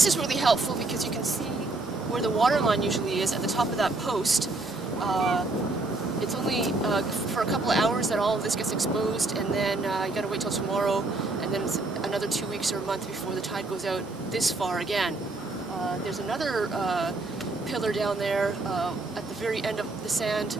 this is really helpful because you can see where the water line usually is at the top of that post. It's only for a couple of hours that all of this gets exposed, and then you gotta wait till tomorrow, and then it's another 2 weeks or a month before the tide goes out this far again. There's another pillar down there at the very end of the sand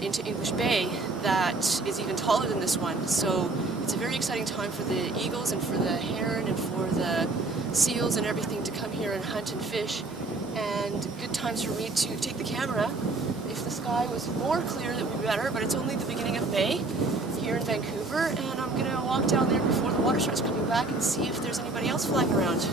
into English Bay that is even taller than this one. So it's a very exciting time for the eagles and for the heron and for the seals and everything to come here and hunt and fish, and good times for me to take the camera. If the sky was more clear, that would be better, but it's only the beginning of May here in Vancouver, and I'm gonna walk down there before the water starts coming back and see if there's anybody else flying around.